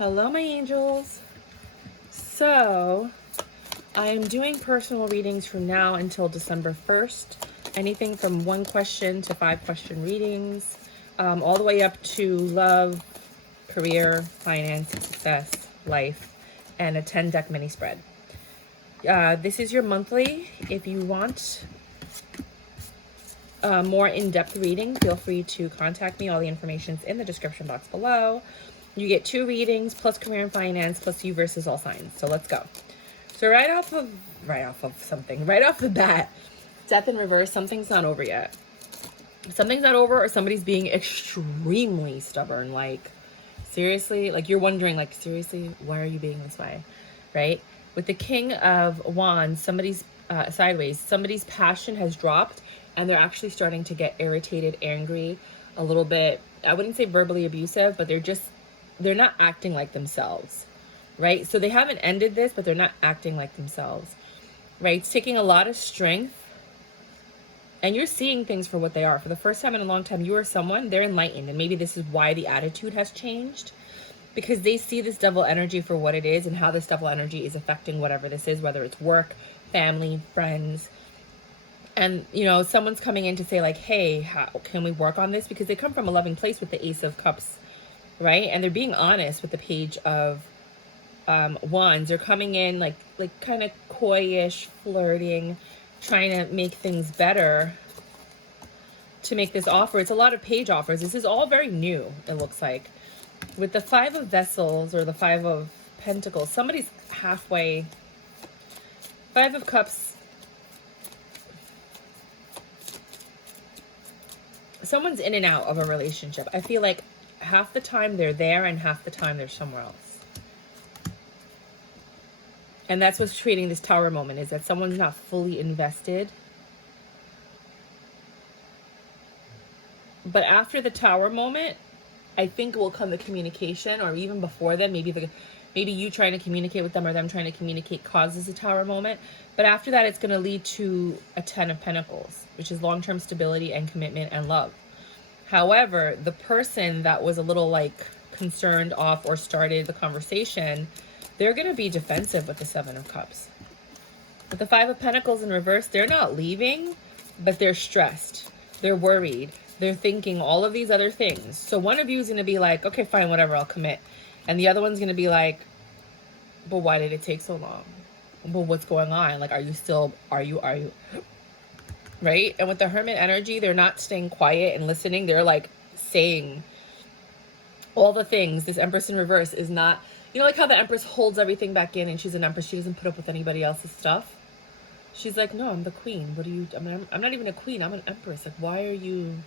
Hello, my angels. So, I'm doing personal readings from now until December 1st. Anything from 1 question to 5 question readings, all the way up to love, career, finance, success, life, and a 10 deck mini spread. This is your monthly. If you want more in-depth reading, feel free to contact me. All the information's in the description box below. You get 2 readings plus career and finance plus you versus all signs. So let's go. So right off the bat, death in reverse, something's not over yet. Something's not over, or somebody's being extremely stubborn. Like, seriously, like you're wondering, like, seriously, why are you being this way? Right? With the King of Wands, somebody's sideways, somebody's passion has dropped and they're actually starting to get irritated, angry, a little bit, I wouldn't say verbally abusive, but they're not acting like themselves, right? So they haven't ended this, but they're not acting like themselves, right? It's taking a lot of strength, and you're seeing things for what they are. For the first time in a long time, you are someone, they're enlightened, and maybe this is why the attitude has changed, because they see this devil energy for what it is and how this devil energy is affecting whatever this is, whether it's work, family, friends. And, you know, someone's coming in to say like, hey, how can we work on this? Because they come from a loving place with the Ace of Cups, right? And they're being honest with the Page of Wands. They're coming in like kind of coyish, flirting, trying to make things better, to make this offer. It's a lot of page offers. This is all very new, it looks like. With the 5 of Vessels or the 5 of Pentacles, somebody's halfway. 5 of Cups. Someone's in and out of a relationship. I feel like half the time they're there and half the time they're somewhere else. And that's what's creating this Tower moment, is that someone's not fully invested. But after the Tower moment, I think will come the communication, or even before then, maybe you trying to communicate with them or them trying to communicate causes a Tower moment. But after that, it's going to lead to a 10 of Pentacles, which is long-term stability and commitment and love. However, the person that was a little like concerned off or started the conversation, they're going to be defensive with the 7 of Cups. With the 5 of Pentacles in reverse, they're not leaving, but they're stressed. They're worried. They're thinking all of these other things. So one of you is going to be like, okay, fine, whatever, I'll commit. And the other one's going to be like, but why did it take so long? But what's going on? Like, are you? Right? And with the Hermit energy, they're not staying quiet and listening. They're like saying all the things. This Empress in reverse is not, you know, like how the Empress holds everything back in and she's an Empress. She doesn't put up with anybody else's stuff. She's like, no, I'm the queen. What do you, I mean, I'm not even a queen. I'm an Empress. Like, why are you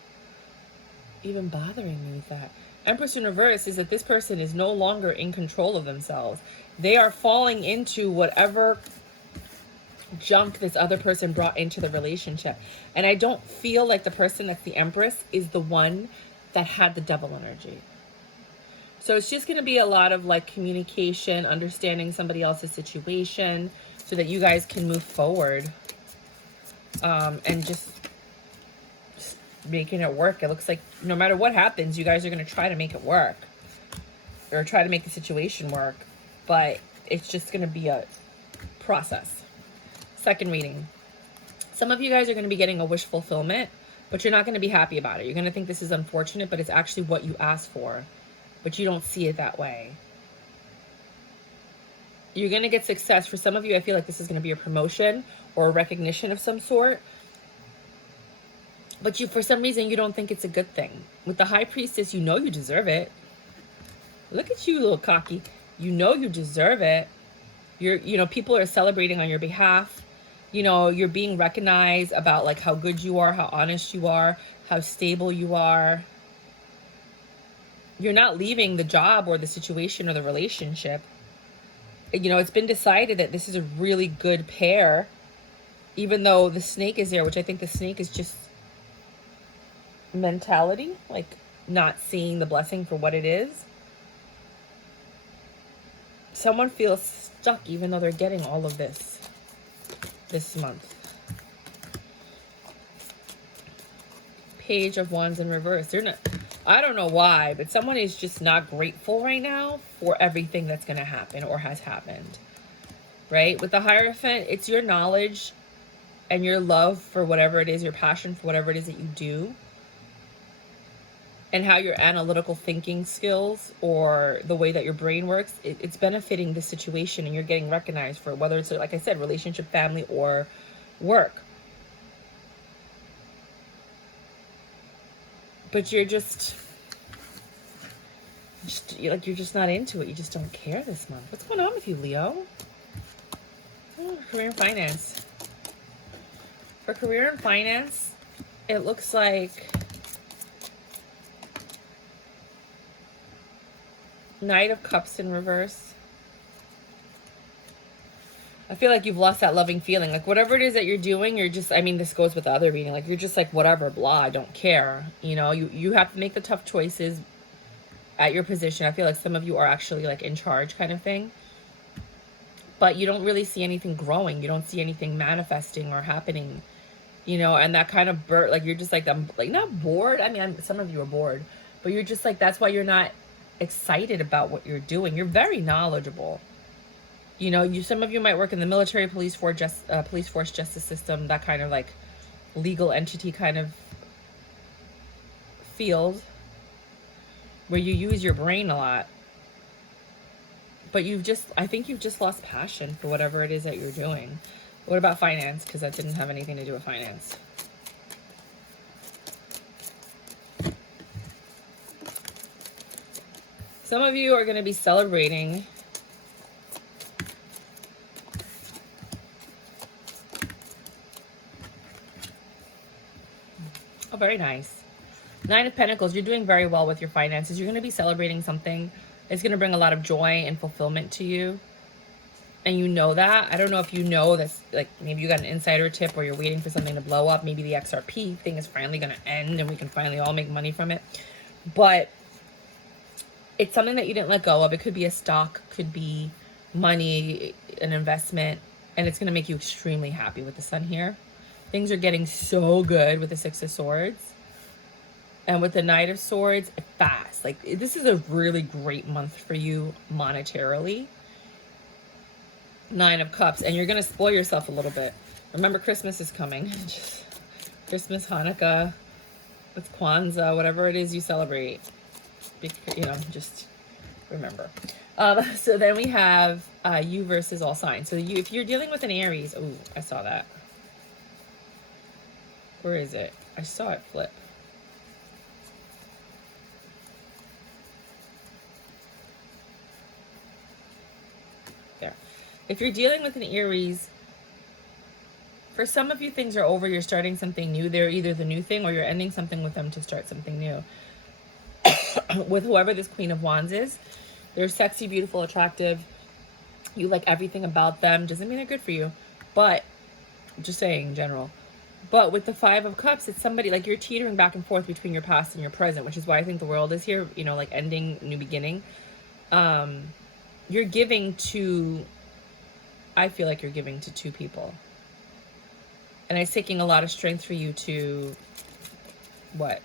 even bothering me with that? Empress in reverse is that this person is no longer in control of themselves. They are falling into whatever junk this other person brought into the relationship. And I don't feel like the person that's the Empress is the one that had the devil energy. So it's just going to be a lot of like communication, understanding somebody else's situation so that you guys can move forward, and just making it work. It looks like no matter what happens, you guys are going to try to make it work, or try to make the situation work, but it's just going to be a process. Second reading. Some of you guys are going to be getting a wish fulfillment, but you're not going to be happy about it. You're going to think this is unfortunate, but it's actually what you asked for, but you don't see it that way. You're going to get success. For some of you, I feel like this is going to be a promotion or a recognition of some sort, but you, for some reason, you don't think it's a good thing. With the High Priestess, you know you deserve it. Look at you, little cocky. You know you deserve it. You know, people are celebrating on your behalf. You know, you're being recognized about like how good you are, how honest you are, how stable you are. You're not leaving the job or the situation or the relationship. You know, it's been decided that this is a really good pair, even though the snake is there, which I think the snake is just mentality, like not seeing the blessing for what it is. Someone feels stuck even though they're getting all of this month. Page of Wands in reverse. I don't know why, but someone is just not grateful right now for everything that's going to happen or has happened. Right? With the Hierophant, it's your knowledge and your love for whatever it is, your passion for whatever it is that you do, and how your analytical thinking skills or the way that your brain works, it's benefiting the situation, and you're getting recognized for it, whether it's, like I said, relationship, family, or work. But you're just you're just not into it. You just don't care this month. What's going on with you, Leo? Oh, career and finance. For career and finance, it looks like Knight of Cups in reverse. I feel like you've lost that loving feeling. Like, whatever it is that you're doing, you're just, I mean, this goes with the other reading. Like, you're just like, whatever, blah, I don't care. You know, you have to make the tough choices at your position. I feel like some of you are actually, like, in charge kind of thing. But you don't really see anything growing. You don't see anything manifesting or happening, you know, and that kind of like, you're just like, I'm like, not bored. I mean, some of you are bored, but you're just like, that's why you're not excited about what you're doing. You're very knowledgeable. You know, some of you might work in the military, police force, justice system, that kind of like legal entity kind of field where you use your brain a lot. But I think you've just lost passion for whatever it is that you're doing. What about finance? Because that didn't have anything to do with finance. Some of you are going to be celebrating oh, very nice. Nine of Pentacles. You're doing very well with your finances. You're going to be celebrating something. It's going to bring a lot of joy and fulfillment to you. And you know that. I don't know if you know that's, like, maybe you got an insider tip or you're waiting for something to blow up. Maybe the XRP thing is finally going to end and we can finally all make money from it. But it's something that you didn't let go of. It could be a stock, could be money, an investment, and it's going to make you extremely happy with the Sun here. Things are getting so good with the Six of Swords. And with the Knight of Swords, fast. Like, this is a really great month for you monetarily. Nine of Cups. And you're going to spoil yourself a little bit. Remember, Christmas is coming. Christmas, Hanukkah, it's Kwanzaa, whatever it is you celebrate. You know, just remember. So then we have you versus all signs. So if you're dealing with an Aries. Oh, I saw that. Where is it? I saw it flip. If you're dealing with an Aries, for some of you, things are over. You're starting something new. They're either the new thing or you're ending something with them to start something new. With whoever this Queen of Wands is, they're sexy, beautiful, attractive. You like everything about them. Doesn't mean they're good for you, but just saying in general. But with the Five of Cups, it's somebody, like, you're teetering back and forth between your past and your present, which is why I think the World is here, you know, like ending, new beginning. You're giving to... I feel like you're giving to two people. And it's taking a lot of strength for you to, what?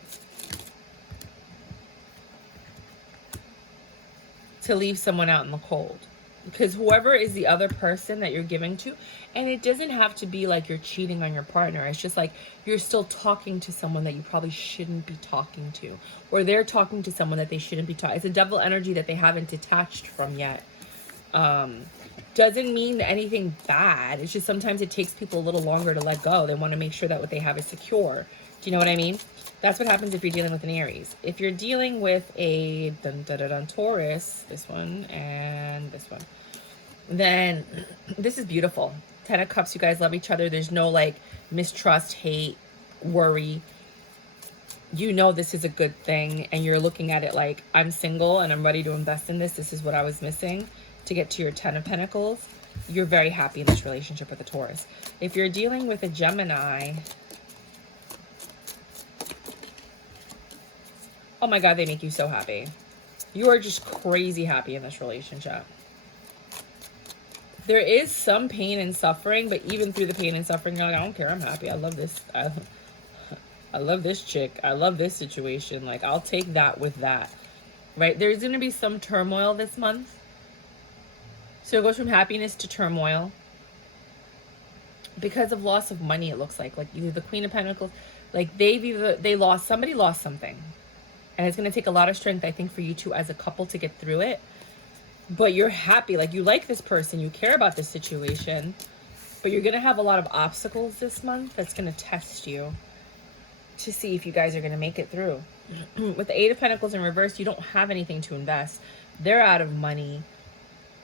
To leave someone out in the cold. Because whoever is the other person that you're giving to, and it doesn't have to be like you're cheating on your partner. It's just like you're still talking to someone that you probably shouldn't be talking to. Or they're talking to someone that they shouldn't be talking. It's a double energy that they haven't detached from yet. Doesn't mean anything bad. It's just sometimes it takes people a little longer to let go. They want to make sure that what they have is secure. Do you know what I mean? That's what happens if you're dealing with an Aries. If you're dealing with a Taurus, this one and this one, then this is beautiful. Ten of Cups, you guys love each other. There's no like mistrust, hate, worry. You know this is a good thing, and you're looking at it like, I'm single and I'm ready to invest in this. This is what I was missing to get to your Ten of Pentacles. You're very happy in this relationship with a Taurus. If you're dealing with a Gemini, oh my God, they make you so happy. You are just crazy happy in this relationship. There is some pain and suffering, but even through the pain and suffering, you're like, I don't care, I'm happy. I love this. I love this chick. I love this situation. Like, I'll take that with that. Right? There's going to be some turmoil this month. So it goes from happiness to turmoil. Because of loss of money, it looks like. Like, either the Queen of Pentacles, like, somebody lost something. And it's going to take a lot of strength, I think, for you two as a couple to get through it. But you're happy. Like, you like this person. You care about this situation. But you're going to have a lot of obstacles this month that's going to test you to see if you guys are going to make it through. With the Eight of Pentacles in reverse, you don't have anything to invest. They're out of money.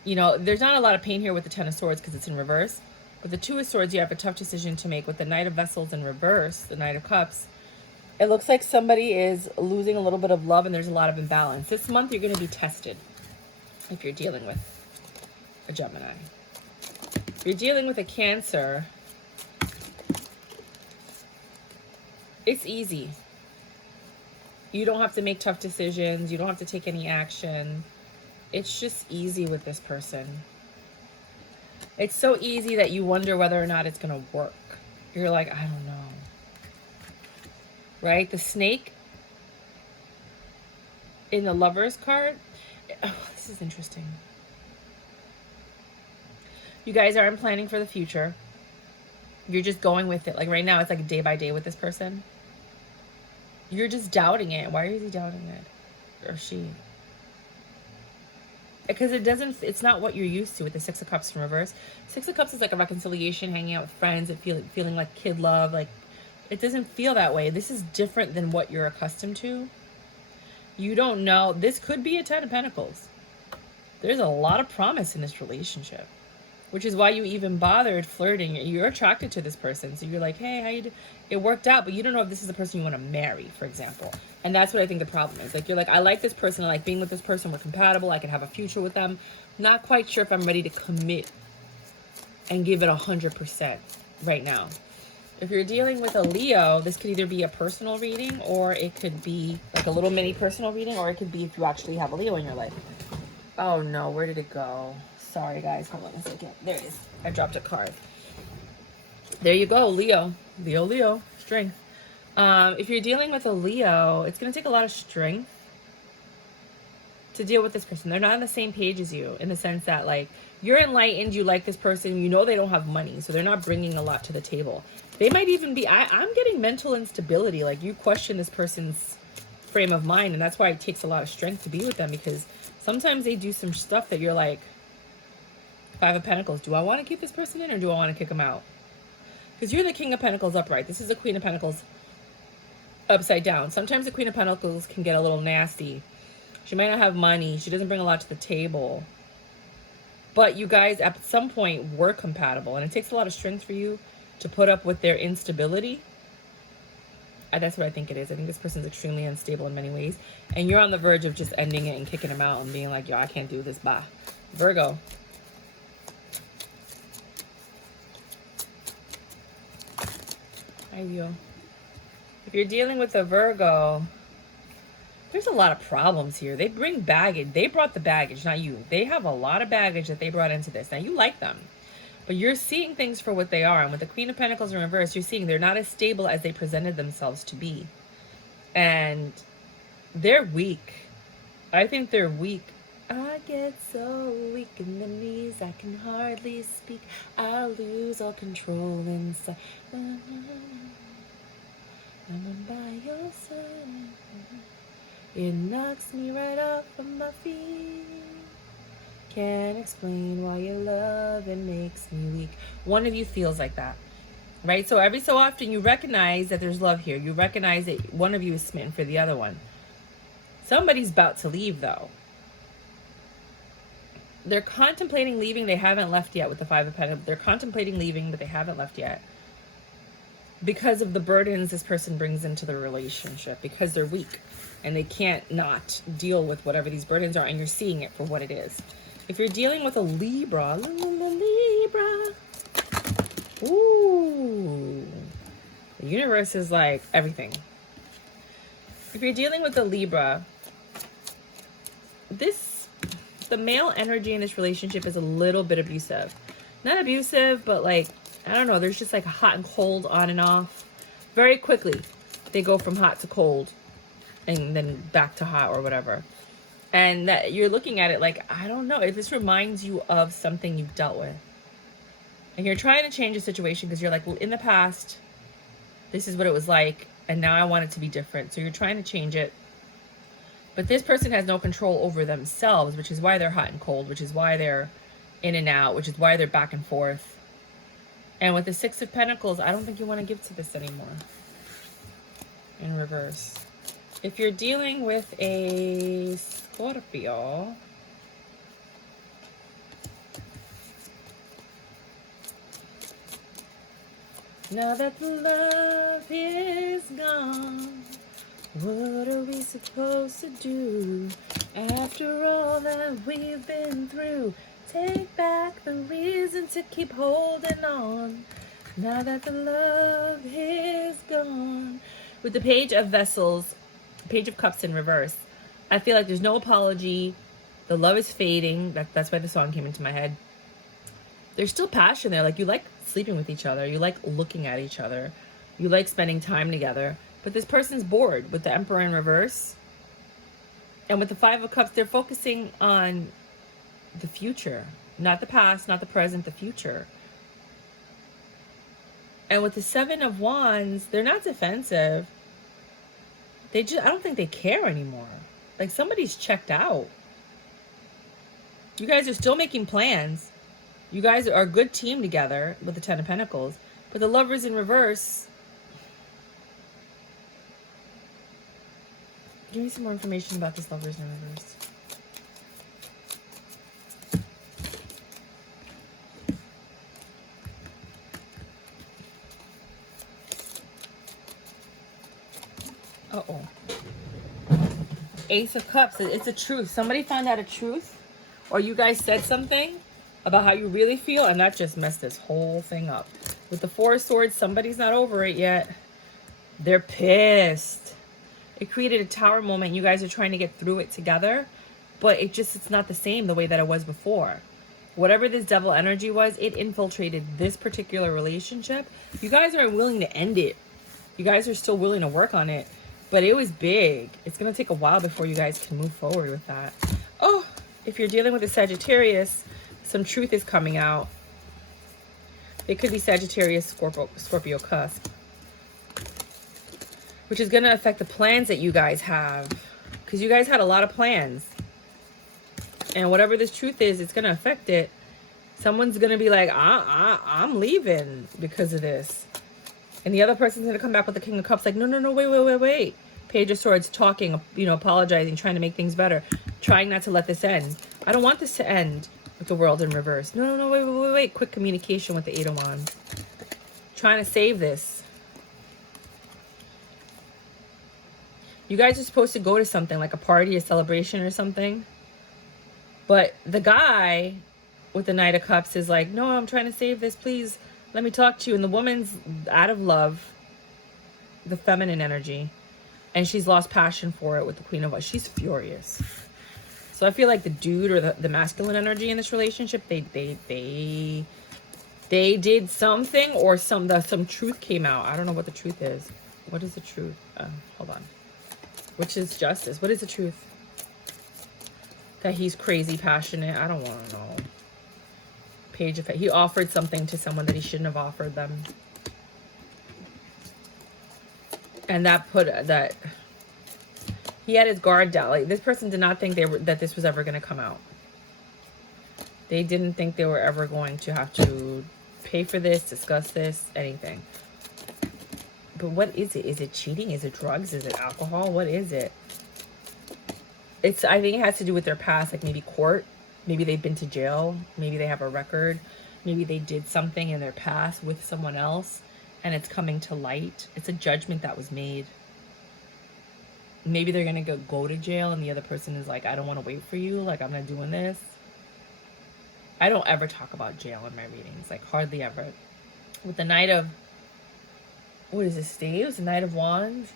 You know, there's not a lot of pain here with the Ten of Swords because it's in reverse. With the Two of Swords, you have a tough decision to make. With the Knight of Vessels in reverse, the Knight of Cups, it looks like somebody is losing a little bit of love and there's a lot of imbalance. This month, you're going to be tested if you're dealing with a Gemini. If you're dealing with a Cancer, it's easy. You don't have to make tough decisions. You don't have to take any action. It's just easy with this person. It's so easy that you wonder whether or not it's going to work. You're like, I don't know. Right? The Snake in the Lovers card. Oh, this is interesting. You guys aren't planning for the future. You're just going with it. Like right now, it's like day by day with this person. You're just doubting it. Why is he doubting it? Or she? Because it's not what you're used to with the Six of Cups in reverse. Six of Cups is like a reconciliation, hanging out with friends, and feeling like kid love. Like, it doesn't feel that way. This is different than what you're accustomed to. You don't know. This could be a Ten of Pentacles. There's a lot of promise in this relationship, which is why you even bothered flirting. You're attracted to this person. So you're like, hey, how you do? It worked out, but you don't know if this is the person you want to marry, for example. And that's what I think the problem is. Like, you're like, I like this person. I like being with this person. We're compatible. I can have a future with them. Not quite sure if I'm ready to commit and give it 100% right now. If you're dealing with a Leo, this could either be a personal reading or it could be like a little mini personal reading, or it could be if you actually have a Leo in your life. Oh no, where did it go? Sorry guys, hold on a second. There it is. I dropped a card. There you go, Leo. Leo, strength. If you're dealing with a Leo, it's going to take a lot of strength to deal with this person. They're not on the same page as you in the sense that, like, you're enlightened, you like this person, you know they don't have money, so they're not bringing a lot to the table. They might even be, I'm getting mental instability. Like, you question this person's frame of mind, and that's why it takes a lot of strength to be with them, because sometimes they do some stuff that you're like, Five of Pentacles, do I want to keep this person in or do I want to kick them out? Because you're the King of Pentacles upright. This is the Queen of Pentacles upside down. Sometimes the Queen of Pentacles can get a little nasty. She might not have money. She doesn't bring a lot to the table. But you guys, at some point, were compatible. And it takes a lot of strength for you to put up with their instability. And that's what I think it is. I think this person's extremely unstable in many ways. And you're on the verge of just ending it and kicking them out and being like, yo, I can't do this. Bye. Virgo. Hi, you. If you're dealing with a Virgo, there's a lot of problems here. They bring baggage. They brought the baggage, not you. They have a lot of baggage that they brought into this. Now, you like them, but you're seeing things for what they are. And with the Queen of Pentacles in reverse, you're seeing they're not as stable as they presented themselves to be. And they're weak. I think they're weak. I get so weak in the knees, I can hardly speak. I lose all control inside. I'm by your side. It knocks me right off of my feet. Can't explain why your love, it makes me weak. One of you feels like that, right? So every so often you recognize that there's love here. You recognize that one of you is smitten for the other one. Somebody's about to leave, though. They're contemplating leaving. They haven't left yet with the Five of Pentacles. They're contemplating leaving, but they haven't left yet. Because of the burdens this person brings into the relationship. Because they're weak. And they can't not deal with whatever these burdens are. And you're seeing it for what it is. If you're dealing with a Libra. Libra. Ooh. The universe is like everything. If you're dealing with a Libra. The male energy in this relationship is a little bit abusive. Not abusive, but like, I don't know, there's just like hot and cold on and off very quickly. they go from hot to cold and then back to hot or whatever. And that you're looking at it like, I don't know if this reminds you of something you've dealt with. And you're trying to change the situation because you're like, well, in the past, this is what it was like, and now I want it to be different. So you're trying to change it. But this person has no control over themselves, which is why they're hot and cold, which is why they're in and out, which is why they're back and forth. And with the Six of Pentacles, I don't think you want to give to this anymore. In reverse. If you're dealing with a Scorpio, now that the love is gone, what are we supposed to do? After all that we've been through, take back the reason to keep holding on. Now that the love is gone. With the Page of Vessels, Page of Cups in reverse, I feel like there's no apology. The love is fading. That's why the song came into my head. There's still passion there. Like, you like sleeping with each other. You like looking at each other. You like spending time together. But this person's bored with the Emperor in reverse. And with the Five of Cups, they're focusing on the future. Not the past, not the present, the future. And with the Seven of Wands, they're not defensive. I don't think they care anymore. Like, somebody's checked out. You guys are still making plans. You guys are a good team together with the Ten of Pentacles. But the Lovers in reverse. Give me some more information about this Lovers in reverse. Uh-oh. Ace of Cups. It's a truth. Somebody found out a truth, or you guys said something about how you really feel, and that just messed this whole thing up. With the Four of Swords, somebody's not over it yet. They're pissed. It created a tower moment. You guys are trying to get through it together, but it's not the same the way that it was before. Whatever this devil energy was, it infiltrated this particular relationship. You guys aren't willing to end it. You guys are still willing to work on it. But it was big. It's going to take a while before you guys can move forward with that. Oh, if you're dealing with a Sagittarius, some truth is coming out. It could be Sagittarius, Scorpio cusp. Which is going to affect the plans that you guys have. Because you guys had a lot of plans. And whatever this truth is, it's going to affect it. Someone's going to be like, I'm leaving because of this. And the other person's going to come back with the King of Cups like, no, wait. Page of Swords talking, apologizing, trying to make things better. Trying not to let this end. I don't want this to end with the World in reverse. No, wait. Quick communication with the Eight of Wands. Trying to save this. You guys are supposed to go to something like a party, a celebration or something. But the guy with the Knight of Cups is like, no, I'm trying to save this, please. Let me talk to you. And the woman's out of love, the feminine energy, and she's lost passion for it with the Queen of Wands. She's furious. So I feel like the dude or the masculine energy in this relationship, they did something, or some truth came out. I don't know what the truth is. What is the truth? Hold on. Which is justice? What is the truth? That he's crazy passionate. I don't want to know. Page of, he offered something to someone that he shouldn't have offered them, and that he had his guard down. Like, this person did not think that this was ever going to come out. They didn't think they were ever going to have to pay for this, discuss this, anything. But what is it? Is it cheating? Is it drugs? Is it alcohol? What is it? I think it has to do with their past, like maybe court. Maybe they've been to jail. Maybe they have a record. Maybe they did something in their past with someone else and it's coming to light. It's a judgment that was made. Maybe they're going to go to jail and the other person is like, I don't want to wait for you. Like, I'm not doing this. I don't ever talk about jail in my readings. Like, hardly ever. With the Knight of... What is this, Staves? The Knight of Wands?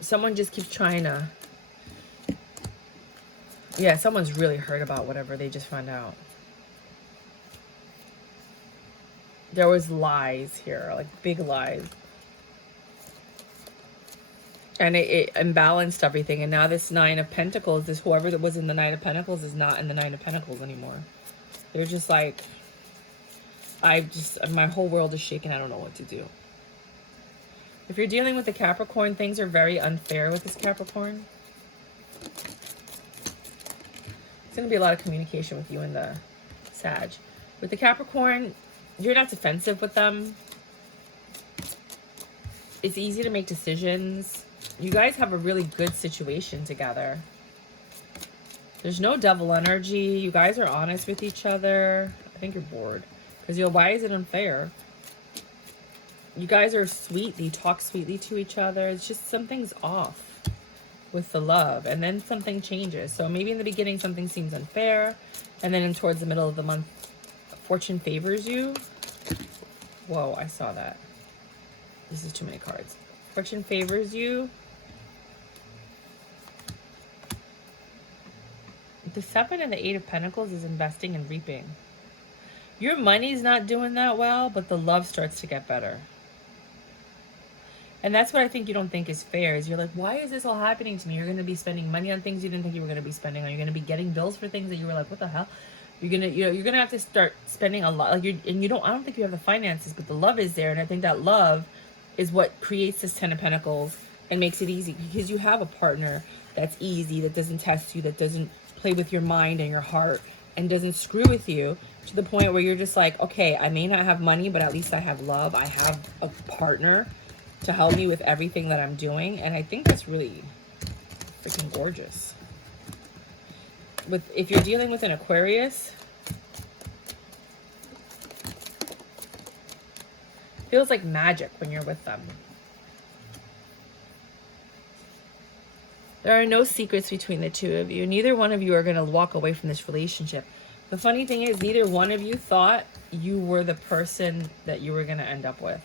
Someone just keeps trying to... Yeah, someone's really hurt about whatever they just found out. There was lies here, like big lies. And it imbalanced everything. And now this Nine of Pentacles, this whoever that was in the Nine of Pentacles is not in the Nine of Pentacles anymore. They're just like, my whole world is shaking. I don't know what to do. If you're dealing with a Capricorn, things are very unfair with this Capricorn. It's going to be a lot of communication with you and the Sag. With the Capricorn, you're not defensive with them. It's easy to make decisions. You guys have a really good situation together. There's no devil energy. You guys are honest with each other. I think you're bored. Because you're, why is it unfair? You guys are sweet. You talk sweetly to each other. It's just something's off with the love. And then something changes. So maybe in the beginning something seems unfair. And then towards the middle of the month, fortune favors you. Whoa, I saw that. This is too many cards. Fortune favors you. The 7 and the 8 of Pentacles is investing and reaping. Your money's not doing that well, but the love starts to get better. And that's what I think you don't think is fair, is you're like, why is this all happening to me? You're going to be spending money on things you didn't think you were going to be spending on. You're going to be getting bills for things that you were like, what the hell? You're going to, you're going to have to start spending a lot. Like I don't think you have the finances, but the love is there. And I think that love is what creates this 10 of Pentacles and makes it easy, because you have a partner that's easy, that doesn't test you, that doesn't play with your mind and your heart, and doesn't screw with you to the point where you're just like, okay, I may not have money, but at least I have love. I have a partner to help me with everything that I'm doing. And I think that's really freaking gorgeous. If you're dealing with an Aquarius, feels like magic when you're with them. There are no secrets between the two of you. Neither one of you are going to walk away from this relationship. The funny thing is, neither one of you thought you were the person that you were going to end up with.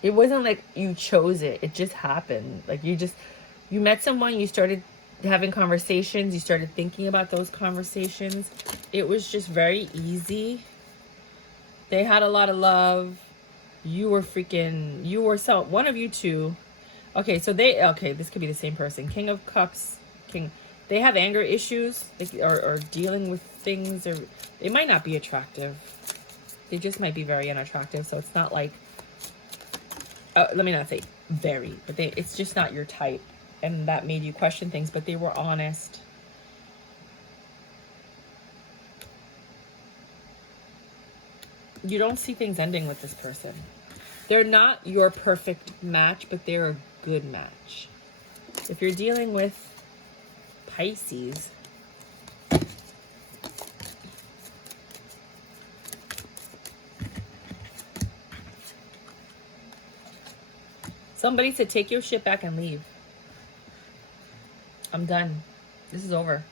It wasn't like you chose it. It just happened. Like you met someone, you started having conversations, you started thinking about those conversations. It was just very easy. They had a lot of love. One of you two. Okay, so this could be the same person. King of Cups, they have anger issues, or dealing with things, or they might not be attractive. They just might be very unattractive. So it's not like, let me not say very, but it's just not your type. And that made you question things, but they were honest. You don't see things ending with this person. They're not your perfect match, but they're a good match. If you're dealing with Pisces, somebody said, take your shit back and leave. I'm done. This is over.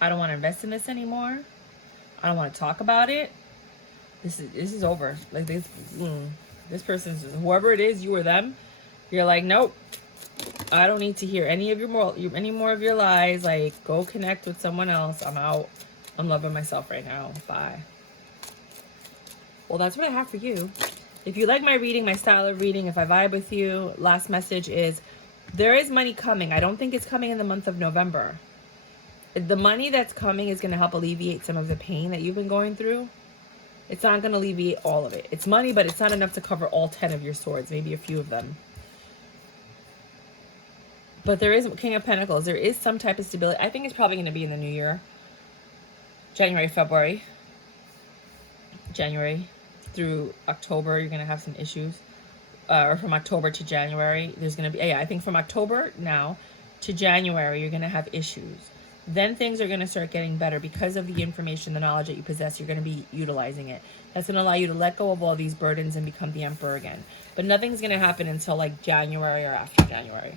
I don't want to invest in this anymore. I don't want to talk about it. This is over. Like this person's, whoever it is, you or them, you're like, nope. I don't need to hear any more of your lies. Like, go connect with someone else. I'm out. I'm loving myself right now. Bye. Well, that's what I have for you. If you like my reading, my style of reading, if I vibe with you, last message is, there is money coming. I don't think it's coming in the month of November. The money that's coming is going to help alleviate some of the pain that you've been going through. It's not going to alleviate all of it. It's money, but it's not enough to cover all 10 of your swords, maybe a few of them. But there is King of Pentacles. There is some type of stability. I think it's probably going to be in the new year. January, February. January through October, you're going to have some issues. Or from October to January, there's going to be, I think from October now to January, you're going to have issues. Then things are going to start getting better because of the information, the knowledge that you possess. You're going to be utilizing it. That's going to allow you to let go of all these burdens and become the emperor again. But nothing's going to happen until like January or after January.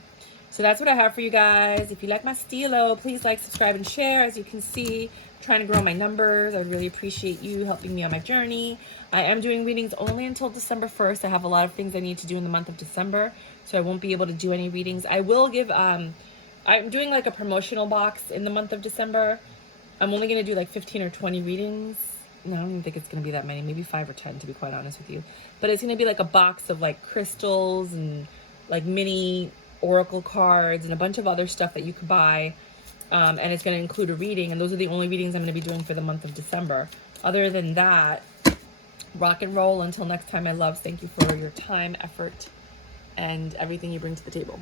So that's what I have for you guys. If you like my stilo, please like, subscribe, and share. As you can see, I'm trying to grow my numbers. I really appreciate you helping me on my journey. I am doing readings only until December 1st. I have a lot of things I need to do in the month of December, so I won't be able to do any readings. I will give, I'm doing like a promotional box in the month of December. I'm only going to do like 15 or 20 readings no, I don't even think it's going to be that many, maybe 5 or 10 to be quite honest with you. But it's going to be like a box of like crystals and like mini oracle cards and a bunch of other stuff that you could buy. And it's going to include a reading, and those are the only readings I'm going to be doing for the month of December. Other than that, rock and roll. Until next time, my loves, thank you for your time, effort, and everything you bring to the table.